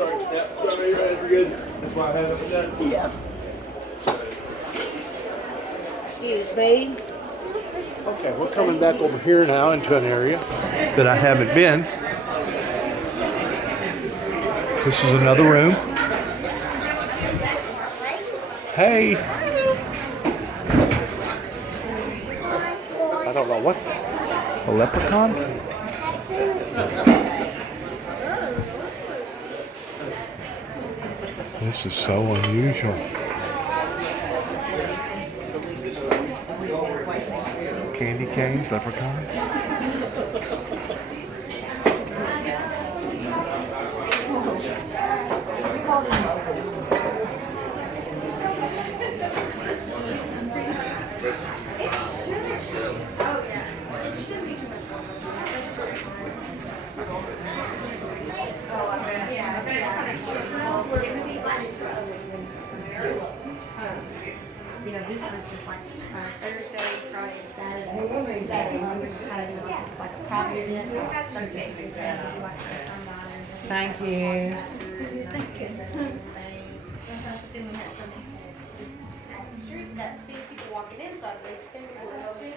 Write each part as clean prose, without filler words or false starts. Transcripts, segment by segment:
sorry. Yeah, sorry, you're good. That's why I had it with that. Yeah. Excuse me. Okay, we're coming back over here now into an area that I haven't been. This is another room. Hey. I don't know what. A leprechaun? This is so unusual. Candy canes, leprechauns. You know, this was just like Thursday, Friday, and Saturday. We just had it like a private event. Thank you. Thank you. Then we had some just off the street that see people walking inside, they seemed to be open.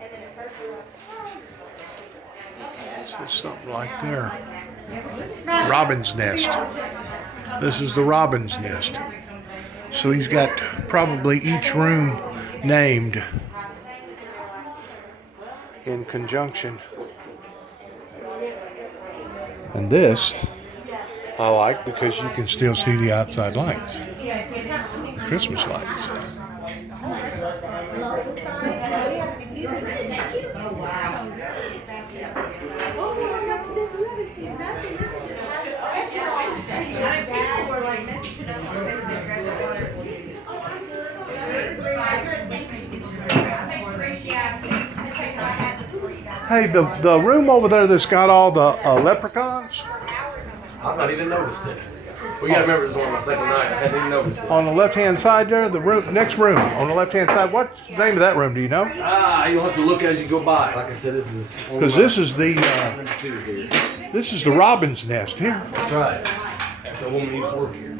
And then at first we were like, oh. There's something like there. Robin's nest. This is the robin's nest. So he's got probably each room named in conjunction. And this I like because you can still see the outside lights. The Christmas lights. Hey, the room over there that's got all the leprechauns? I've not even noticed it. We gotta remember this was on my second night. I hadn't even noticed it. On the left-hand side there, the room, next room on the left-hand side. What's the name of that room? Do you know? You'll have to look as you go by. Like I said, this is Because this is the number 2 here. this is the robin's nest here. That's right. After a woman used to work here.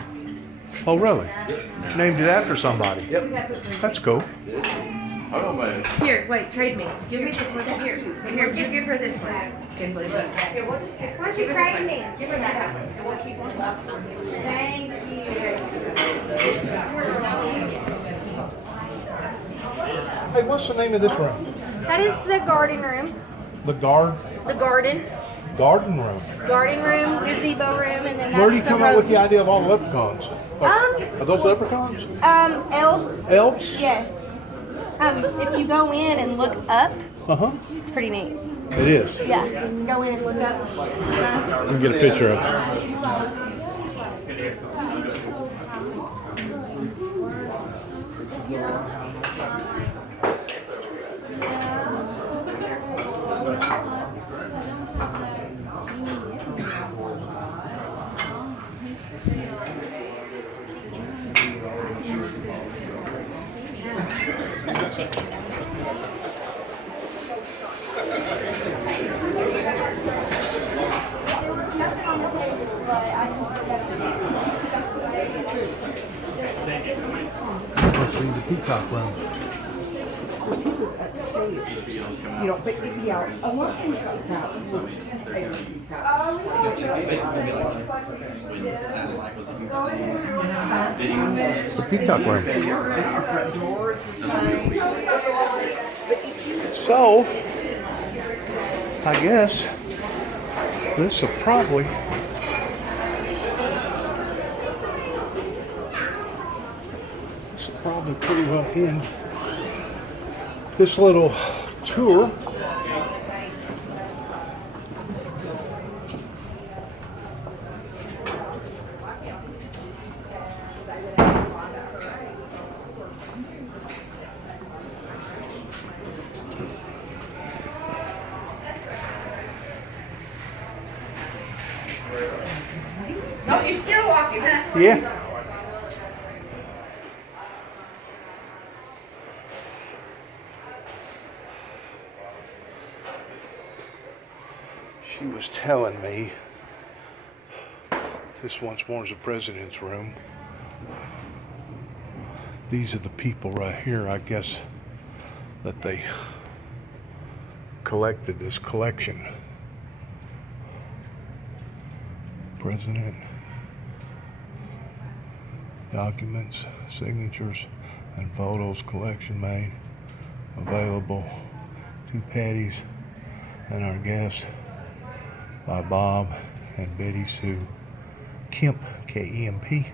Oh, really? Named it after somebody. Yep. That's cool. Oh man. Here, wait, trade me. Give me this one. Here, here, give her this one. Kinsley, look. Here, why don't you trade me? Give her that one. And we'll keep one. Thank you. Hey, what's the name of this room? That is the garden room. The The garden. garden room. Garden room, gazebo room, and then that's Where do you the come up with the idea of all the leprechauns? Are those leprechauns? elves. Elves? Yes. If you go in and look up, it's pretty neat. It is. Yeah, you can go in and look up. Let me get a picture of it. Must be the peacock room. Of course, he was upstairs. You know, but yeah, a lot of things got south. Everything south. The peacock room. Our front door is the same. So, I guess this will probably pretty well end this little tour. No, you're still walking, huh? Yeah. She was telling me This once more is the president's room. These are the people right here, I guess, that they collected this collection. President, documents, signatures, and photos collection made available to Patty's and our guests by Bob and Betty Sue Kemp, K-E-M-P,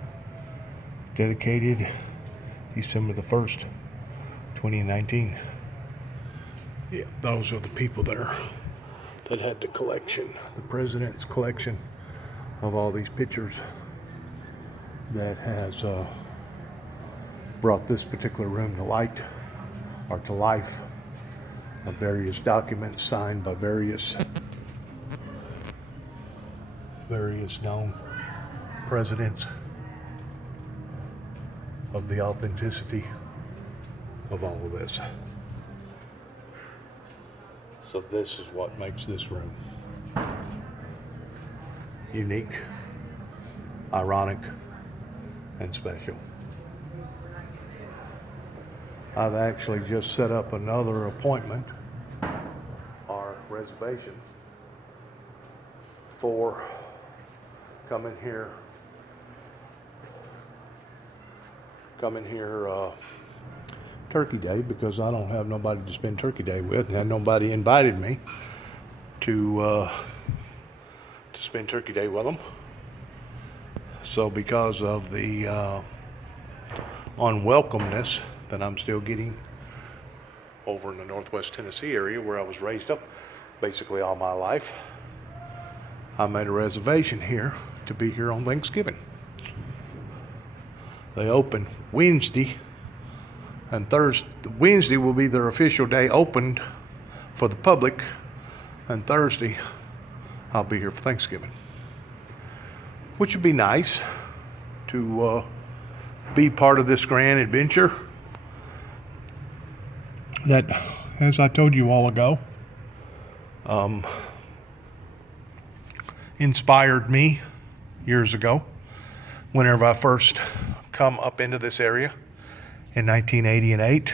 dedicated December the 1st, 2019. Yeah, those are the people there that had the collection, the president's collection of all these pictures that has brought this particular room to light, or to life, of various documents signed by various known presidents, of the authenticity of all of this. So this is what makes this room unique, ironic, and special. I've actually just set up another appointment or reservation for coming here Turkey Day, because I don't have nobody to spend Turkey Day with, and nobody invited me to spend Turkey Day with them. So because of the unwelcomeness that I'm still getting over in the Northwest Tennessee area where I was raised up basically all my life, I made a reservation here to be here on Thanksgiving. They open Wednesday and Thursday. Wednesday will be their official day opened for the public, and Thursday I'll be here for Thanksgiving, which would be nice to be part of this grand adventure that, as I told you all ago, inspired me years ago whenever I first come up into this area in 1980 and 8.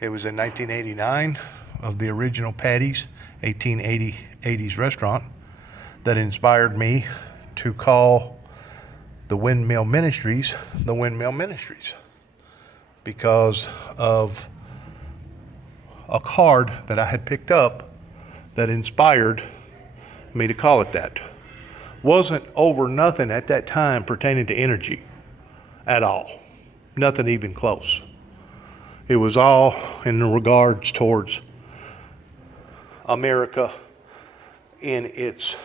It was in 1989 of the original Patti's 1880s restaurant that inspired me to call the Windmill Ministries the Windmill Ministries, because of a card that I had picked up that inspired me to call it that. Wasn't over nothing at that time pertaining to energy at all. Nothing even close. It was all in regards towards America in its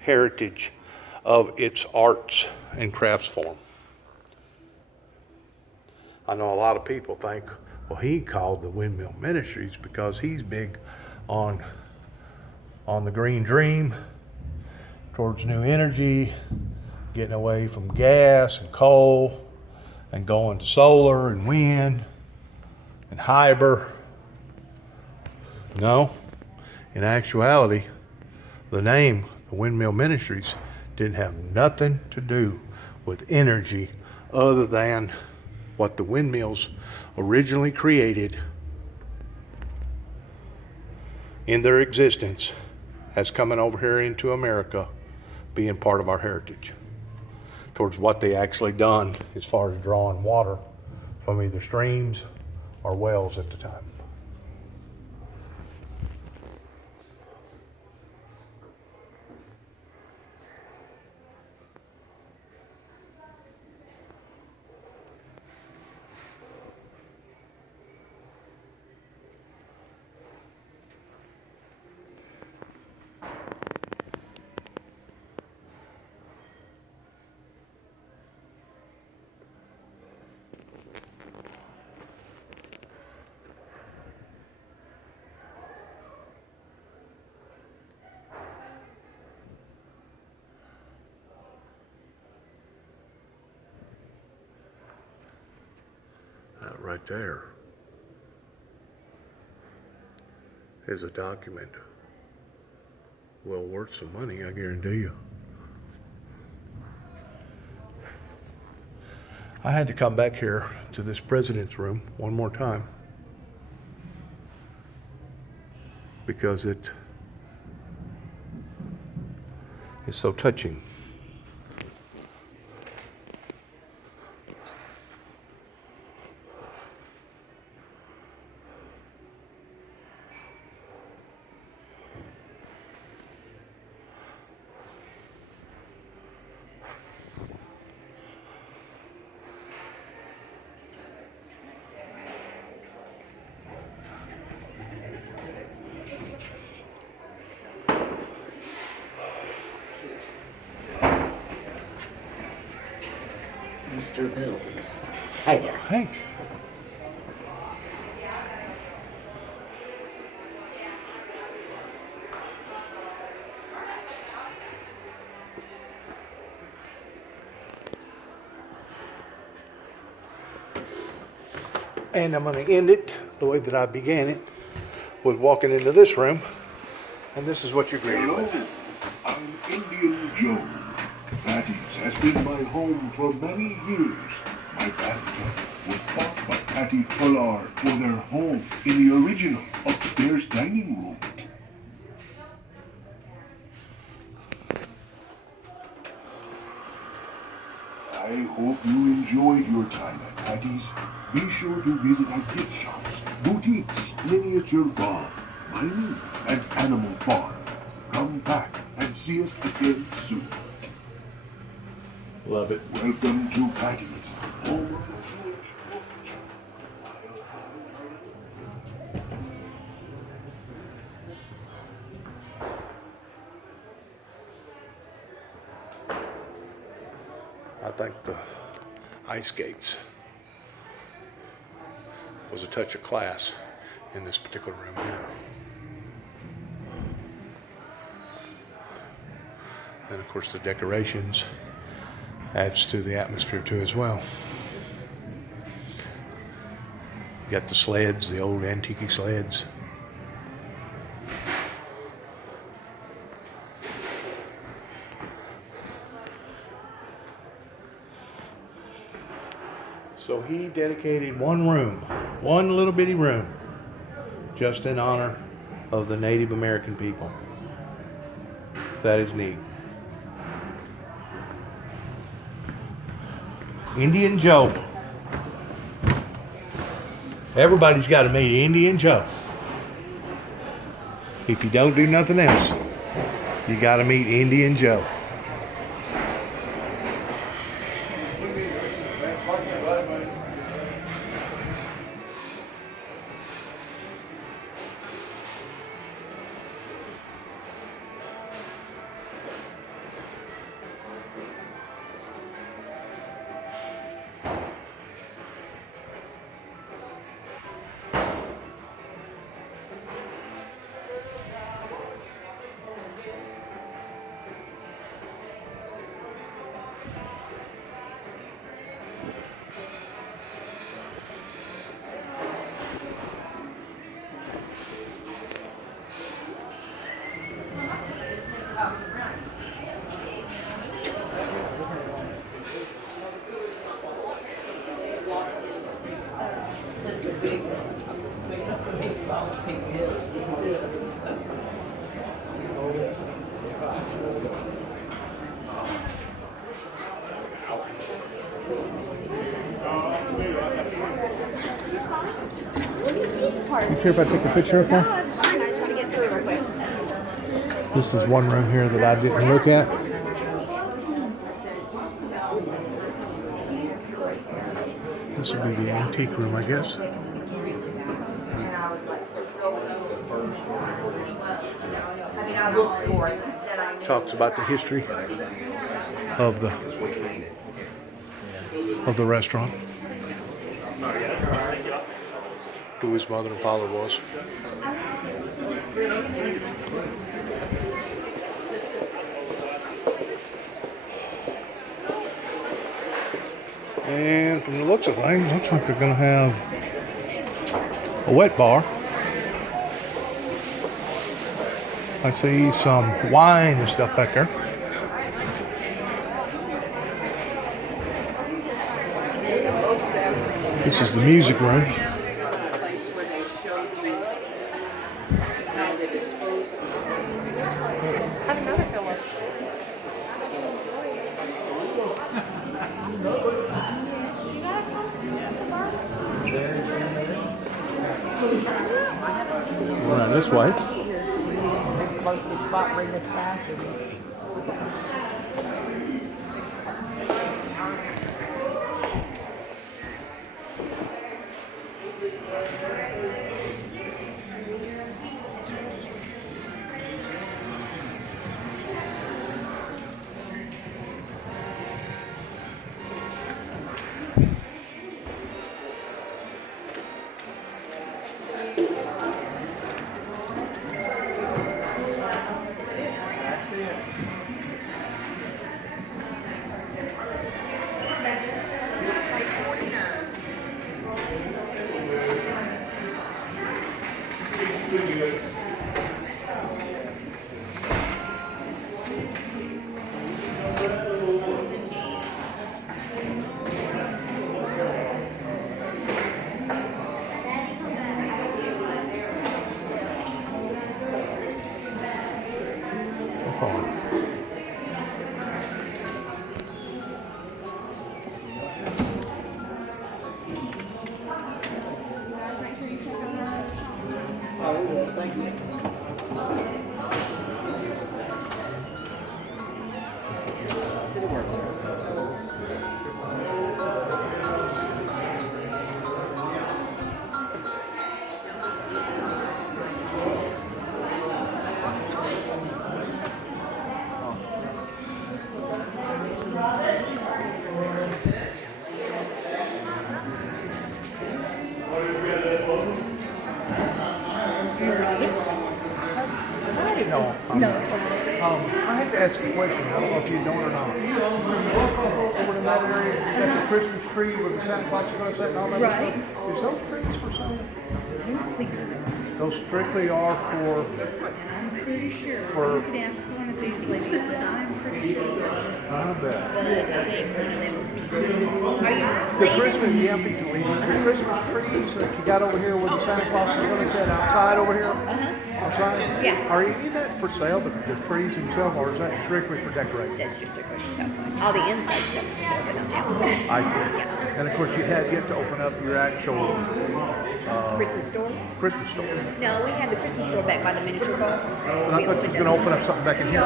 heritage of its arts and crafts form. I know a lot of people think, well, he called the Windmill Ministries because he's big on the green dream, towards new energy, getting away from gas and coal and going to solar and wind and hybrid. No, in actuality, the name, the Windmill Ministries, didn't have nothing to do with energy other than what the windmills originally created in their existence as coming over here into America, being part of our heritage, towards what they actually done as far as drawing water from either streams or wells at the time. That right there is a document well worth some money, I guarantee you. I had to come back here to this president's room one more time because it is so touching. Mr. Bills. Hi there. Hey. And I'm going to end it the way that I began it, with walking into this room, and this is what you're greeted Hello, with. I'm Indian Joe. Patty's has been my home for many years. My bathtub was bought by Patti Fullard for their home in the original upstairs dining room. I hope you enjoyed your time at Patty's. Be sure to visit our gift shops, boutiques, miniature bar, mining, and animal farm. Come back and see us again soon. Love it. Welcome to Patty's, home of the I think the ice skates was a touch of class in this particular room here. And of course the decorations adds to the atmosphere too as well. You got the sleds, the old antique sleds. So he dedicated one room, one little bitty room, just in honor of the Native American people. That is neat. Indian Joe. Everybody's got to meet Indian Joe. If you don't do nothing else, you got to meet Indian Joe. You care if I take a picture of that? No, it's fine. I just want to get through real quick. This is one room here that I didn't look at. This would be the antique room, I guess. Talks about the history of the restaurant. Who his mother and father was. And from the looks of things, looks like they're going to have a wet bar. I see some wine and stuff back there. This is the music room. place where they showed you how they disposed of Have another pillow. Around this way. the spot where the trash is. I have to ask you a question. I don't know if you know it or not. You walk over in that area, got the Christmas tree where the Santa Claus is going to set and all that Right. stuff. Is those trees for sale? I don't think so. Those strictly are for, I'm pretty sure. For- You could ask one of these ladies, but I'm pretty sure. I bet. Are The you Christmas, yeah, I'm fixing to leave. The Christmas trees that you got over here where the Santa Claus is going to set outside over here? Outside? Yeah. Are any of that for sale, the trees themselves, or is that strictly for decoration? That's just decorations outside. All the inside stuff's for sale, but not the outside. I see. And of course, you have yet to open up your actual Christmas store? Christmas store. No, we have the Christmas store back by the miniature bar. But I thought you were going to open up something back in here.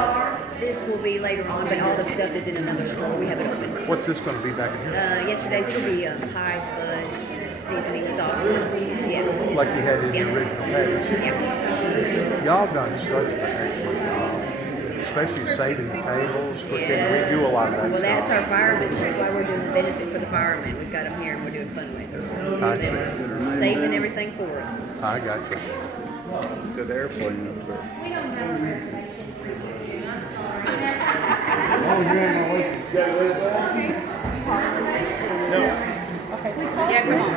This will be later on, but all the stuff is in another store. We have it open. What's this going to be back in here? Yesterday's it'll be pies, fudge, seasoning sauces. Yeah. Like you had in the Yeah. original package. Yeah. Y'all have done such an excellent job, especially saving tables. Yeah. We do a lot of that Well, that's stuff. our firemen. That's why we're doing the benefit for the firemen. We've got them here and we're doing fundraiser for I them. see. Saving everything for us. I got you. Good airplane up there. Oh, you're in my way. Yeah, come on.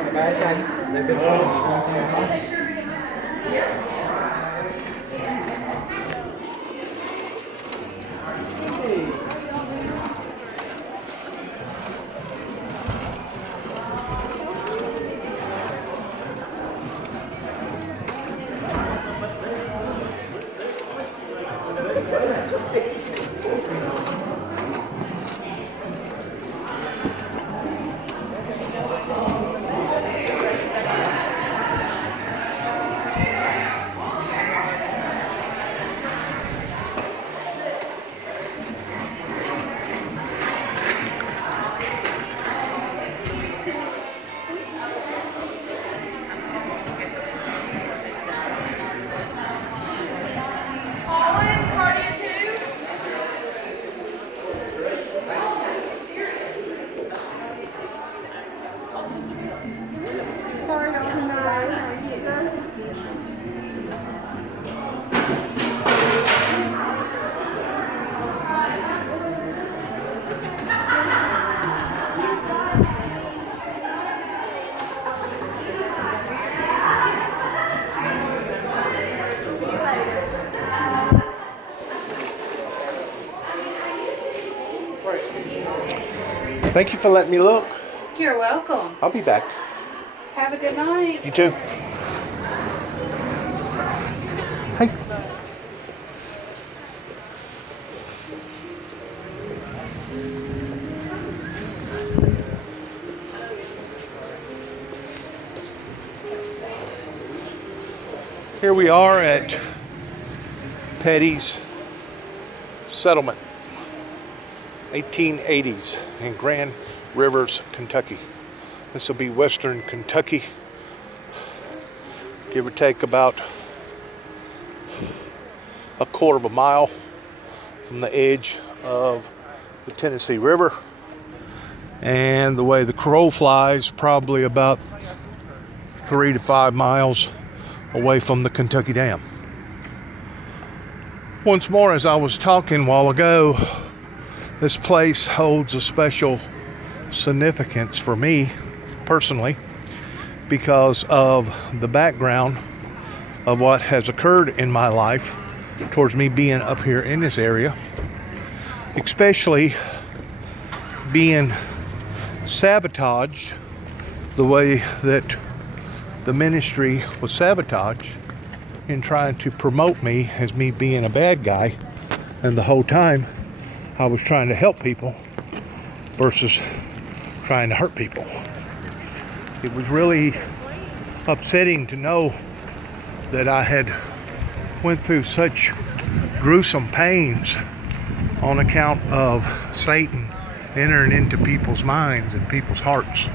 Thank you for letting me look. You're welcome. I'll be back. Have a good night. You too. Hey. Here we are at Patti's settlement, 1880s in Grand Rivers, Kentucky. This will be western Kentucky, give or take about a quarter of a mile from the edge of the Tennessee River. And the way the crow flies, probably about 3 to 5 miles away from the Kentucky Dam. Once more, as I was talking a while ago, this place holds a special significance for me personally because of the background of what has occurred in my life towards me being up here in this area, especially being sabotaged the way that the ministry was sabotaged in trying to promote me as me being a bad guy, and the whole time I was trying to help people versus trying to hurt people. It was really upsetting to know that I had went through such gruesome pains on account of Satan entering into people's minds and people's hearts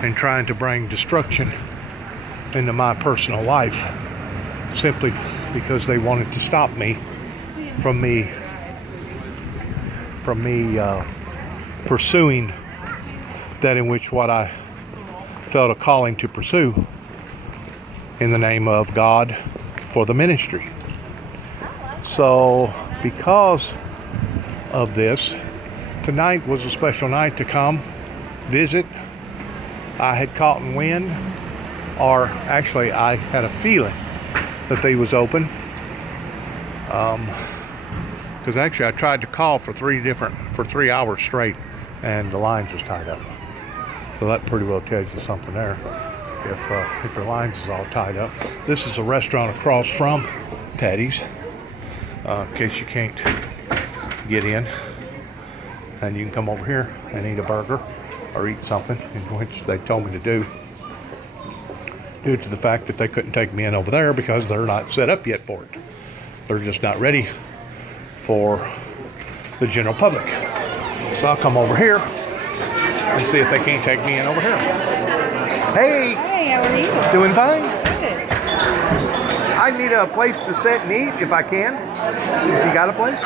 and trying to bring destruction into my personal life simply because they wanted to stop me from pursuing that in which what I felt a calling to pursue in the name of God for the ministry. So because of this, tonight was a special night to come visit. I had caught wind, or actually I had a feeling that they was open. Because actually I tried to call for 3 hours straight and the lines was tied up. So that pretty well tells you something there. If the lines is all tied up. This is a restaurant across from Patti's, in case you can't get in. And you can come over here and eat a burger or eat something, in which they told me to do, due to the fact that they couldn't take me in over there because they're not set up yet for it. They're just not ready for the general public. So I'll come over here and see if they can't take me in over here. Hey! Hey, how are you? Doing fine? Good. I need a place to sit and eat if I can. If you got a place?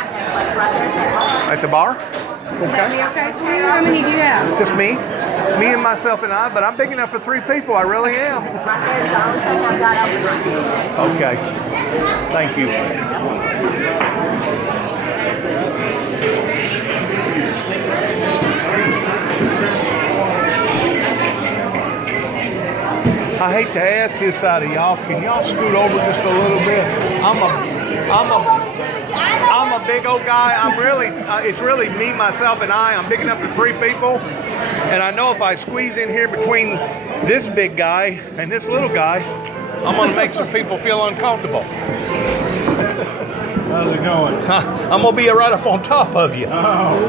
At the bar? Would that be okay for you? How many do you have? Just me and myself and I, but I'm big enough for 3 people. I really am. Okay. Thank you. I hate to ask this out of y'all. Can y'all scoot over just a little bit? I'm a big old guy. I'm really, it's really me, myself, and I. I'm big enough for 3 people. And I know if I squeeze in here between this big guy and this little guy, I'm going to make some people feel uncomfortable. How's it going? I'm going to be right up on top of you. Oh.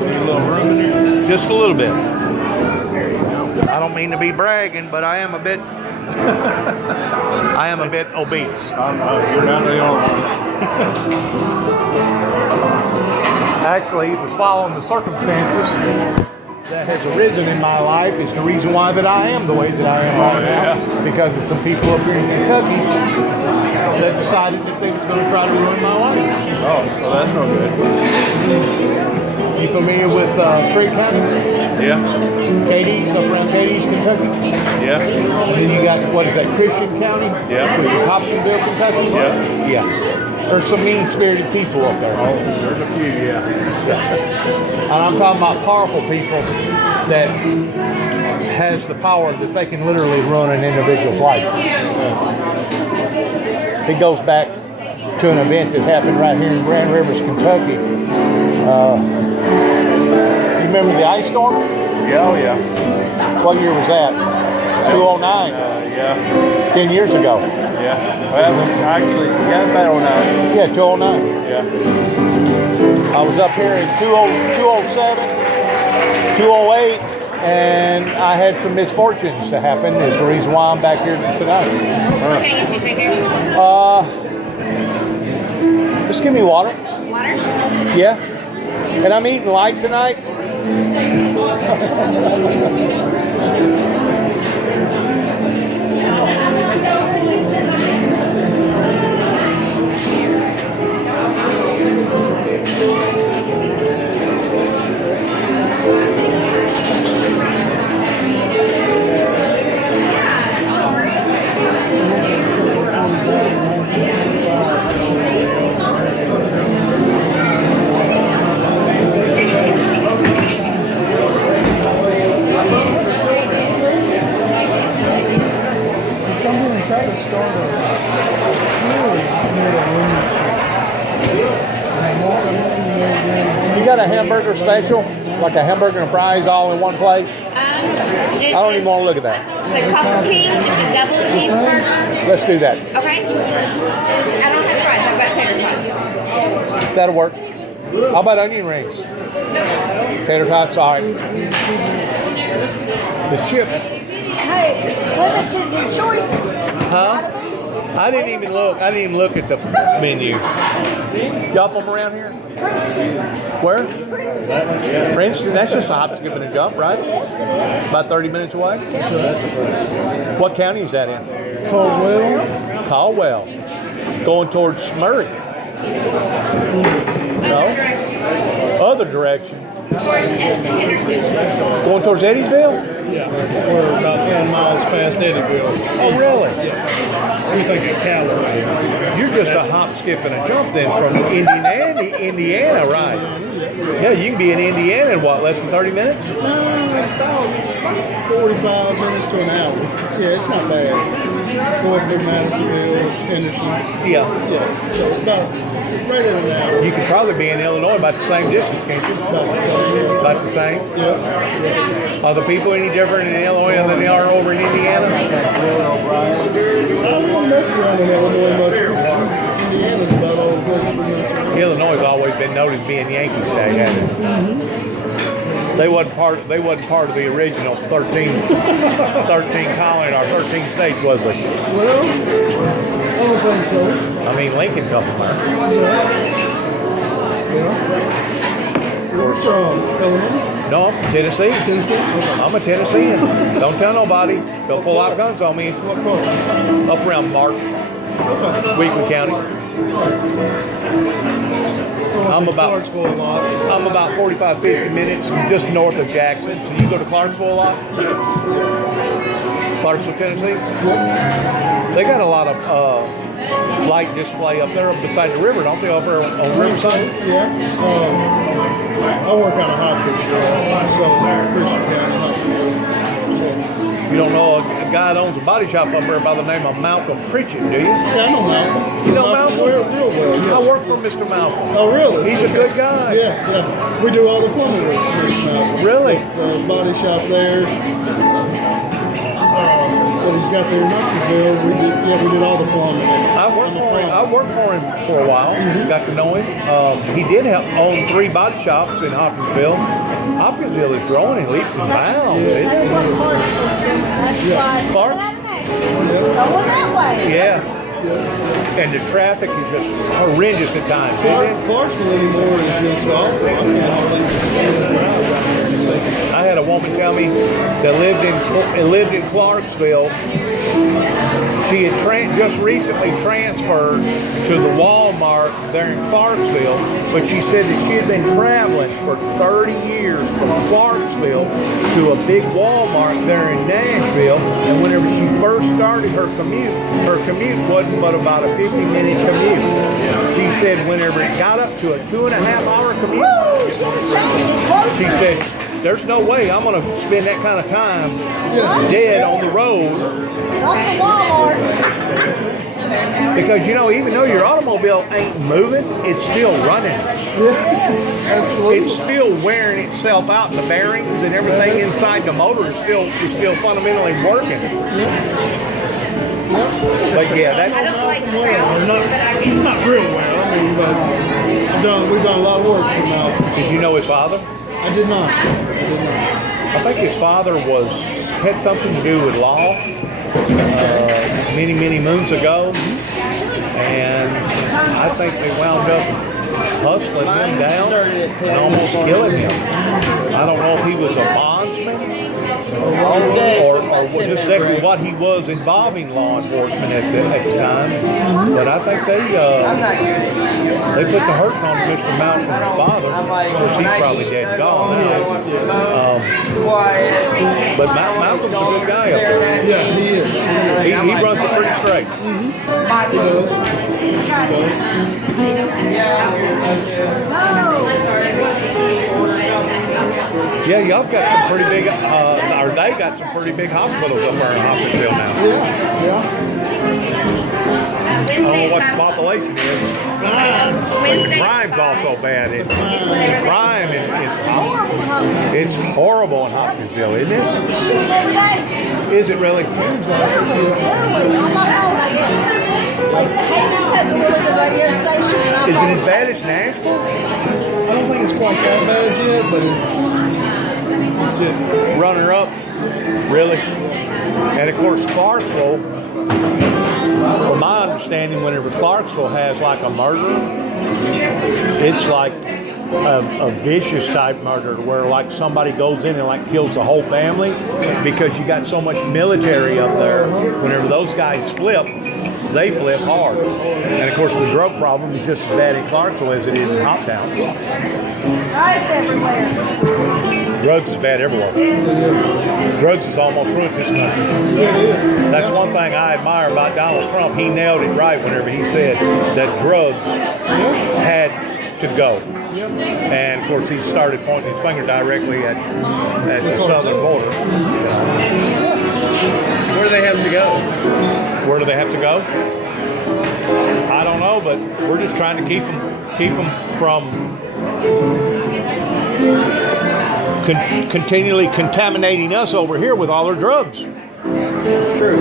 Need a little room in here? Just a little bit. There you go. I don't mean to be bragging, but I am a bit obese. You're not the only one. Actually, it was following the circumstances that has arisen in my life is the reason why that I am the way that I am right now. Because of some people up here in Kentucky that decided that they was going to try to ruin my life. Oh, well, that's no good. You familiar with Tree County? Yeah. Katie's, up around Katie's, Kentucky? Yeah. And then you got, what is that, Christian County? Yeah. Which is Hopkinsville, Kentucky? Yeah. Yeah. There's some mean-spirited people up there. Oh, there's a few, yeah. And I'm talking about powerful people that has the power that they can literally ruin an individual's life. It goes back to an event that happened right here in Grand Rivers, Kentucky. You remember the ice storm? Yeah, oh yeah. What year was that? 209. Yeah. 10 years ago. Yeah. Well, actually, yeah, about 09. Yeah, 209. Yeah. I was up here in 207, 208, and I had some misfortunes to happen. Is the reason why I'm back here tonight. What can I get you, drinker? Just give me water. Water? Yeah. And I'm eating light tonight. You got a hamburger special? Like a hamburger and fries all in one plate? I don't even want to look at that. The Copper King, it's a double cheeseburger. Let's do that. Okay. I don't have fries, I've got tater tots. That'll work. How about onion rings? Tater tots, all right. The ship. Hey, it's limited your choices. Huh? I didn't even look. I didn't even look at the menu. Y'all from around here? Princeton. Where? Princeton. Princeton. That's just a hop, skip, and a jump, right? Yes, it is. About 30 minutes away. What county is that in? Caldwell. Going towards Murray. No. Other direction. Going towards Eddiesville? Yeah, we're about 10 miles past Eddyville. Oh, really? Yeah. We think of Callaway. You're just a hop, skip, and a jump then from Indiana, right? Yeah, you can be in Indiana in what, less than 30 minutes? About 45 minutes to an hour. Yeah, it's not bad. Going through Madisonville, Henderson. Yeah. Yeah, so it's right at an hour. You could probably be in Illinois about the same distance, can't you? About the same. About the same? Yeah. Are the people any different in Illinois than they are over in Indiana? I don't mess around in Illinois much. Indiana's about all the places we mess around. Illinois has always been known as being Yankee State, hasn't it? They wasn't part of the original 13 colony or 13 states, was they? Well, I don't think so. I mean, Lincoln come from there. Where you from? Illinois? No, I'm from Tennessee. Tennessee? Okay. I'm a Tennessean. Don't tell nobody. They'll pull out guns on me. What part? Up around Mark, Okay. Weakley County. I'm about 45, 50 minutes just north of Jackson. So you go to Clarksville a lot? Clarksville, Tennessee? They got a lot of light display up there beside the river, don't they? Over on Riverside? Yeah. I work out of Hopkinsville, so Christian County, Hopkinsville. So, You don't know a guy that owns a body shop up there by the name of Malcolm Pritchett, do you? yeah, I know Malcolm. You know Malcolm? Real well, yes. I work for Mr. Malcolm. Oh, really? He's a good guy. Yeah, yeah. We do all the plumbing work for Mr. Malcolm. Really? The body shop there. That he's got there in Hopkinsville. We did all the plumbing. I worked for him for a while. Got to know him. He did own 3 body shops in Hopkinsville. Hopkinsville is growing in leaps and bounds, isn't it? Clark's? Going that way. Yeah. And the traffic is just horrendous at times, isn't it? Clarksville anymore is just awful. I can't believe it's still around. I had a woman tell me that lived in Clarksville. She had just recently transferred to the Walmart there in Clarksville, but she said that she had been traveling for 30 years from Clarksville to a big Walmart there in Nashville, and whenever she first started her commute wasn't but about a 50-minute commute. She said whenever it got up to a 2.5-hour commute, she said, there's no way I'm going to spend that kind of time dead on the road. Not the Walmart. Because, you know, even though your automobile ain't moving, it's still running. Absolutely. It's still wearing itself out. The bearings and everything inside the motor is still fundamentally working. But yeah, I that don't like Well, crowds, not, but I get not real well. I mean, but we've done a lot of work from did you know his father? I did not. I think his father had something to do with law many moons ago, and I think they wound up hustling him down and almost killing him. I don't know if he was a bondsman or just exactly what he was involving law enforcement at the time, but I think they put the hurting on Mr. Malcolm's father. Of course, he's probably dead and gone now. But Malcolm's a good guy up there. Yeah, he is. He runs it pretty straight. He does. Yeah, y'all got some pretty big, or they got some pretty big hospitals up there in Hopkinsville now. Yeah. I don't know what the population is. But Wednesday. crime's also bad. Crime it's horrible in Hopkinsville, isn't it? Is it really? Is it as bad as Nashville? I don't think it's quite that bad yet, but it's good. Runner up? Really? And of course, Clarksville, from my understanding, whenever Clarksville has like a murder, it's like a vicious type murder where like somebody goes in and like kills the whole family because you got so much military up there. Whenever those guys flip, they flip hard. And of course the drug problem is just as bad in Clarksville as it is in Hoptown. It's everywhere. Drugs is bad everywhere. Drugs is almost ruined this country. That's one thing I admire about Donald Trump. He nailed it right whenever he said that drugs had to go. And of course he started pointing his finger directly at the southern border. Where do they have to go? Where do they have to go? I don't know, but we're just trying to keep them from continually contaminating us over here with all our drugs. It's true.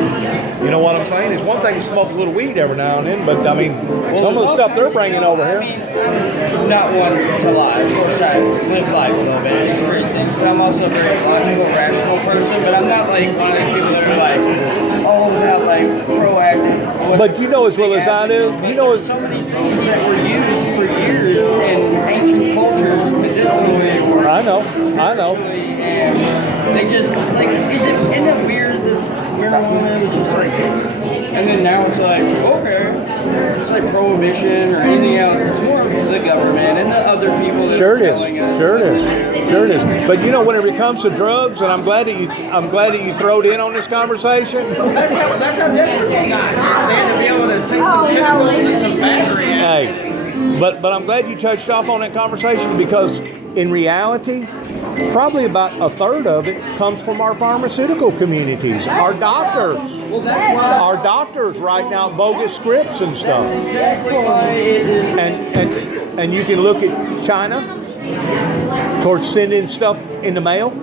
You know what I'm saying? It's one thing to smoke a little weed every now and then, but I mean, some of the stuff they're bringing over here. I'm not one to lie. Of course, I live life a little bit and experience things, but I'm also a very logical, rational person. But I'm not like one of those people that are like all about like proactive. But you know as well as I do, you know so many things that were used for years in ancient cultures medicinally. Or I know. And they just like isn't it weird that marijuana is just like, and then now it's like okay, it's like prohibition or anything else. It's more of the government and the other people. That Sure are it is. telling us. Sure it is. But you know, whenever it comes to drugs, and I'm glad that you throwed in on this conversation. That's how desperate they got. They had to be able to take some chemicals and some battery. Hey, but I'm glad you touched off on that conversation because in reality, probably about a third of it comes from our pharmaceutical communities, our doctors. Well, that's why. Our doctors writing out bogus scripts and stuff. Exactly why it is. And you can look at China towards sending stuff in the mail.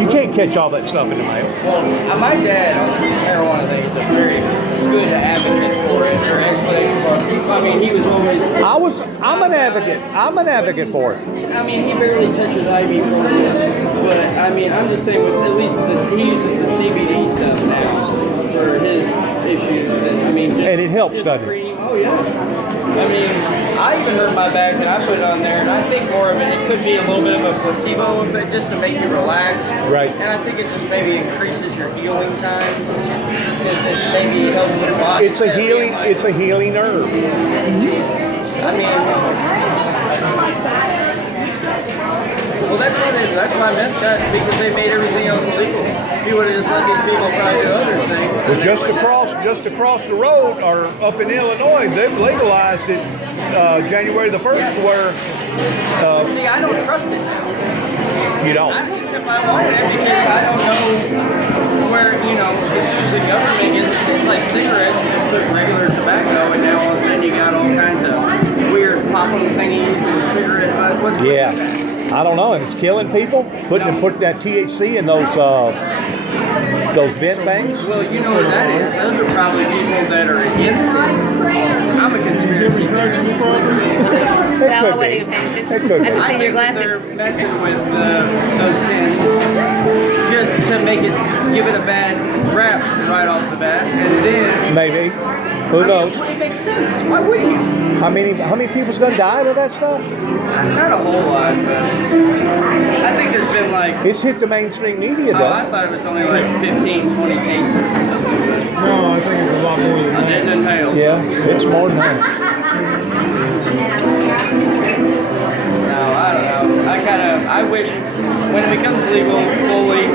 You can't catch all that stuff in the mail. Well, my dad on the marijuana thing is a very good advocate for it, or explanation for it. I mean, he was always. I'm an advocate. I'm an advocate for it. I mean, he barely touches ibuprofen, but I mean, I'm just saying with at least he uses the CBD stuff now for his issues, and I mean, And it helps, doesn't it? cream. Oh yeah. I mean, I even hurt my back and I put it on there, and I think more of it could be a little bit of a placebo effect just to make you relax. Right. And I think it just maybe increases your healing time because it maybe helps your body. It's a healing. It's a healing herb. I mean, well, that's what it that's my miscut because they made everything else illegal. If you would have just let these people probably do other things. Well, just across the road, or up in Illinois, they've legalized it January the 1st, where see, I don't trust it now. you don't. I mean, if I want it, because I don't know where, you know, as soon as the government gets it, it's like cigarettes. You just took regular tobacco, and now all of a sudden you got all kinds of weird popping thingies and cigarette butts. What's Yeah, that? I don't know, and it's killing people. Putting that THC in those vent things. Well, you know what that is. Those are probably people that are against it. I'm a conspiracy theorist. It No, I could wasn't be. even paying attention. It could I be. just I seen your think that glasses. they're messing with those pins just to make it, give it a bad rap right off the bat, and then Maybe. Who knows? It makes sense. Why wouldn't you? How many people's done died of that stuff? Not a whole lot, but I think there's been like. It's hit the mainstream media, Oh, though. I thought it was only like 15, 20 cases or something. No, I think it's a lot more than I that. didn't inhale. Yeah, it's more than that. No, I don't know. I wish when it becomes legal fully.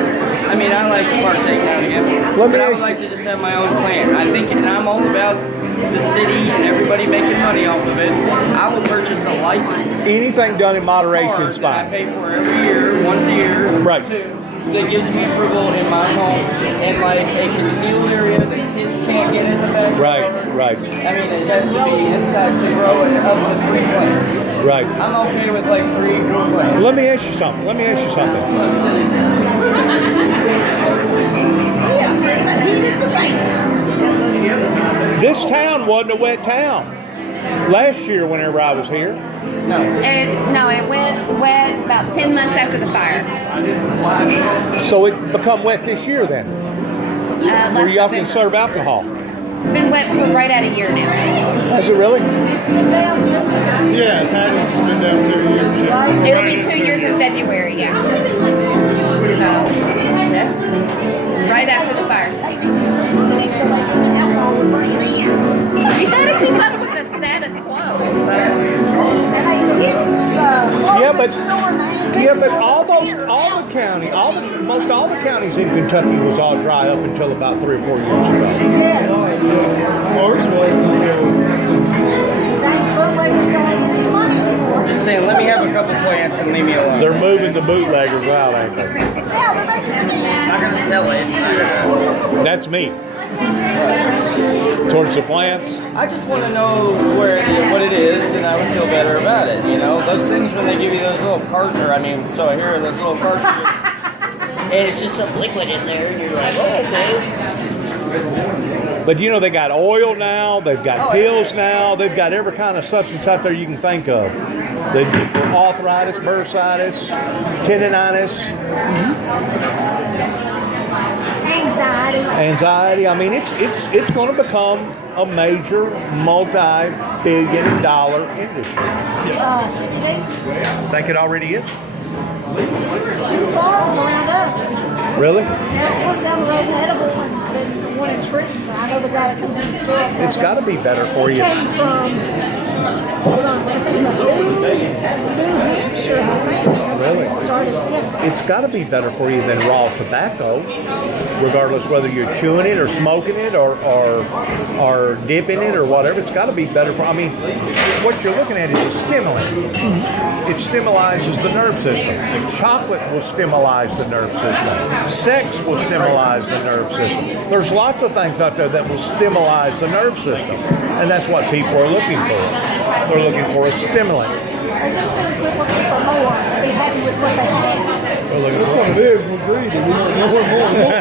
I mean, I like to partake now and again, but I would like to just have my own plan. I think, and I'm all about the city and everybody making money off of it. I will purchase a license. Anything done in moderation is That I fine. pay for every year, once a year, Right. two, that gives me approval in my home in like a concealed area that kids can't get in the back. Right. I mean, it has to be inside to grow it up to 3 plants. Right. I'm okay with like 3, 4 plants. Let me ask you something. This town wasn't a wet town last year whenever I was here. No. It went wet about 10 months after the fire. So it become wet this year then? Where y'all can serve alcohol? It's been wet for right at a year now. Has it really? Yeah, Patty's has been down 2 years. Yeah. It'll be 2 years in February, yeah. So, it's right after the fire. You gotta keep up with the status quo, so. Yeah, but most all the counties in Kentucky was all dry up until about 3 or 4 years ago. Ours was until. Just saying, let me have a couple plants and leave me alone. They're moving the bootleggers out, ain't they? I'm not gonna sell it. That's me. Towards the plants. I just want to know what it is, and I would feel better about it. You know, those things when they give you those little cartridges. So here are those little cartridges, and it's just some liquid in there, and you're like, oh, okay. But you know, they got oil now, they've got pills now, they've got every kind of substance out there you can think of. They do arthritis, bursitis, tendonitis, anxiety. I mean, it's going to become a major multi-billion-dollar industry. Think it already is? 2 farms around us. Really? Yeah, one down the road in Edible and one in Trenton. I know the guy that comes in the store. It's got to be better for you. He came from, hold on, I think New Hampshire, I think. Really? Started, yeah. It's got to be better for you than raw tobacco, regardless whether you're chewing it or smoking it or dipping it or whatever. It's got to be better for. I mean, what you're looking at is a stimulant. It stimulizes the nerve system. Chocolate will stimulate the nerve system. Sex will stimulate the nerve system. There's lots of things out there that will stimulate the nerve system, and that's what people are looking for. They're looking for a stimulant. I just think we're looking for more. Be happy with what they have. That's what it is. We're greedy. We want more and more.